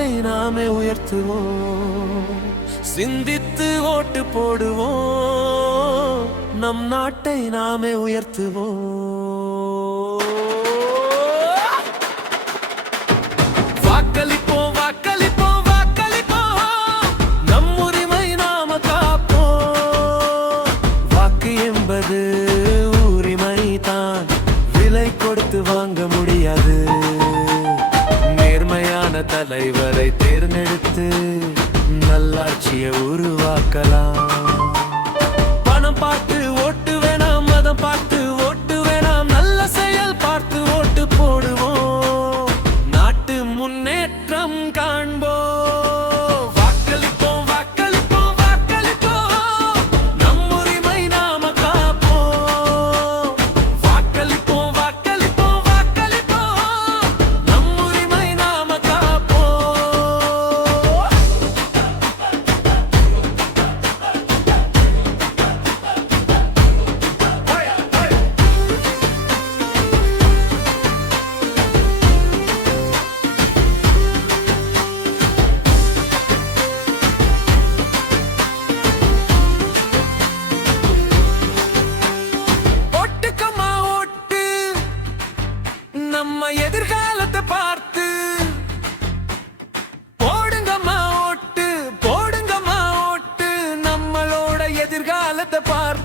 நாட்டை நாமே உயர்த்துவோம். சிந்தித்து ஓட்டு போடுவோம். நம் நாட்டை நாமே உயர்த்துவோம். வாக்களிப்போம், வாக்களிப்போம், வாக்களிப்போம். நம் உரிமை நாம காப்போம். வாக்கு என்பது உரிமை தான், விலை கொடுத்து வாங்க முடியாது. நேர்மையான தலைவரை தேர்ந்தெடுத்து நல்லாட்சியை உருவாக்கலாம். பணம் பார்த்து ஓட்டு வேணாம், மதம் பார்த்து ஓட்டு வேணாம், நல்ல செயல் பார்த்து ஓட்டு போடுவோம். நாட்டு முன்னேற்றம் காண்போம். வாக்களிப்போம், வாக்களிப்போம், வாக்களிப்போம். நம் உரிமை நாம காப்போம். வாக்களிப்போம், வாக்களிப்போம், வாக்களிப்போம். நம் உரிமை நாம காப்போம். ஓட்டுக்கம்மா ஓட்டு, நம்ம எதிர்காலத்தை பார்த்து போடுங்கம்மா ஓட்டு, போடுங்கம்மா ஓட்டு, நம்மளோட எதிர்காலத்தை பார்த்து.